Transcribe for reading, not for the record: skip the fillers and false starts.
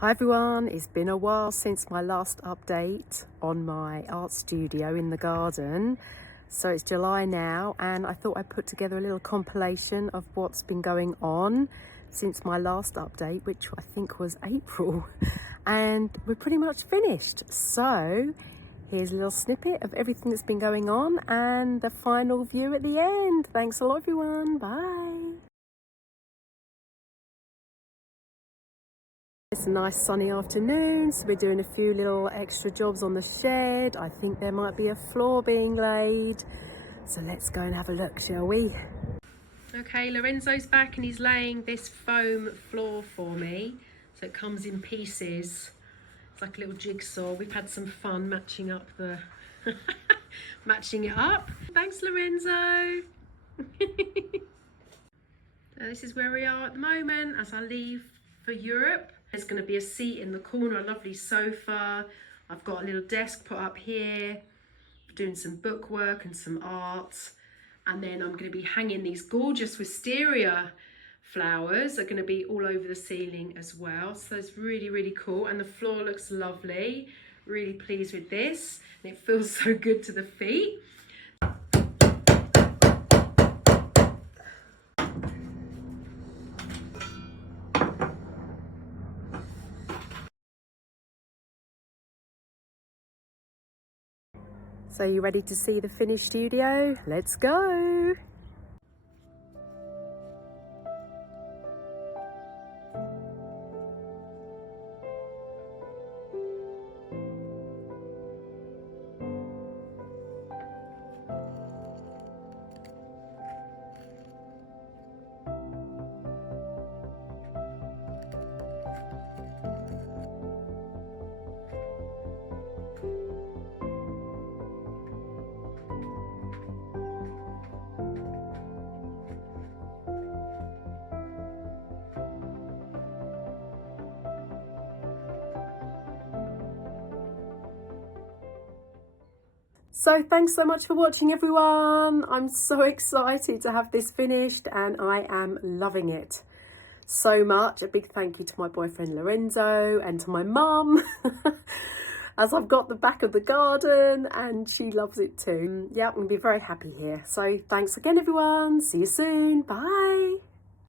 Hi everyone, it's been a while since my last update on my art studio in the garden. So it's July now and I thought I'd put together a little compilation of what's been going on since my last update, which I think was April. And we're pretty much finished. So here's a little snippet of everything that's been going on and the final view at the end. Thanks a lot everyone, bye. It's a nice sunny afternoon, so we're doing a few little extra jobs on the shed. I think there might be a floor being laid. So let's go and have a look, shall we? Okay, Lorenzo's back and he's laying this foam floor for me. So it comes in pieces. It's like a little jigsaw. We've had some fun matching up the... matching it up. Thanks, Lorenzo. So this is where we are at the moment as I leave for Europe. There's going to be a seat in the corner, a lovely sofa. I've got a little desk put up here, doing some book work and some art. And then I'm going to be hanging these gorgeous wisteria flowers. They're going to be all over the ceiling as well. So it's really, really cool. And the floor looks lovely. Really pleased with this. And it feels so good to the feet. So you ready to see the finished studio? Let's go! So thanks so much for watching everyone. I'm so excited to have this finished and I am loving it so much. A big thank you to my boyfriend Lorenzo and to my mum as I've got the back of the garden and she loves it too. Yeah, I'm gonna be very happy here. So thanks again everyone. See you soon. Bye.